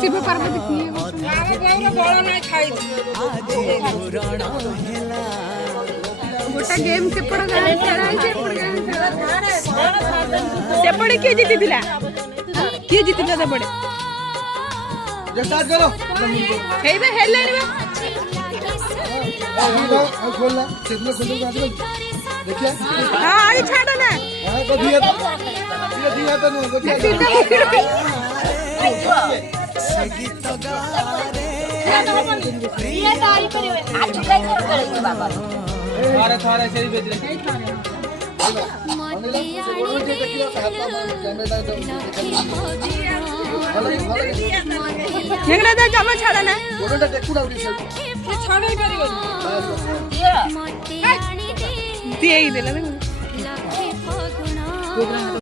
शिव पार्वती की गोटा गेम सेपड़े किए जीति किए जीति सेपड़े हाँ छाड़ ना जमा छाड़ा ना दिए ही देला